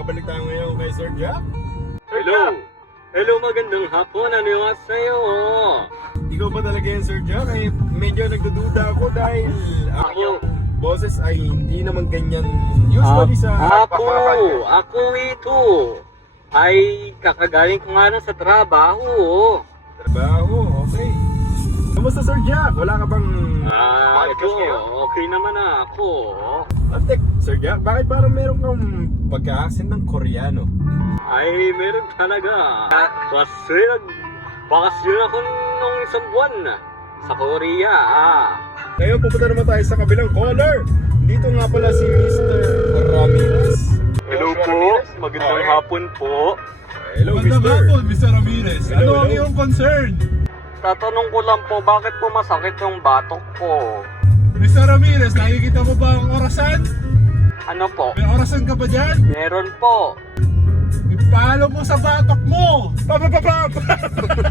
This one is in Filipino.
babalik tayo ngayon kay Sir Jack. Hello! Hello, magandang hapon. Ano yung sa'yo? Ikaw ba talaga yan, Sir Jack? Ay, medyo nagdududa ako dahil ang iyong boses ay hindi naman ganyan usually sa Ako ito ay kakagaling ko nga lang sa trabaho. trabaho. Okay. Kamusta, Sir Jack? Wala ka bang... Ito, okay naman ako. Tek, Sir Jack, bakit parang meron kang pagkakasin ng Koreano? Ay, meron talaga. Kasi nagbakasyon ako nung isang buwan sa Korea. Ngayon, pupunta naman tayo sa kabilang caller. Dito nga pala si Mr. Ramirez. Hello po, magandang hapon po. Hello, Magandang Mr. hapon, Mr. Ramirez. Hello, Ano ang hello. iyong concern? Tatanong ko lang po, bakit po masakit yung batok ko? Mr. Ramirez, nakikita mo ba ang orasan? Ano po? May orasan ka ba dyan? Meron po. Ipalo mo sa batok mo!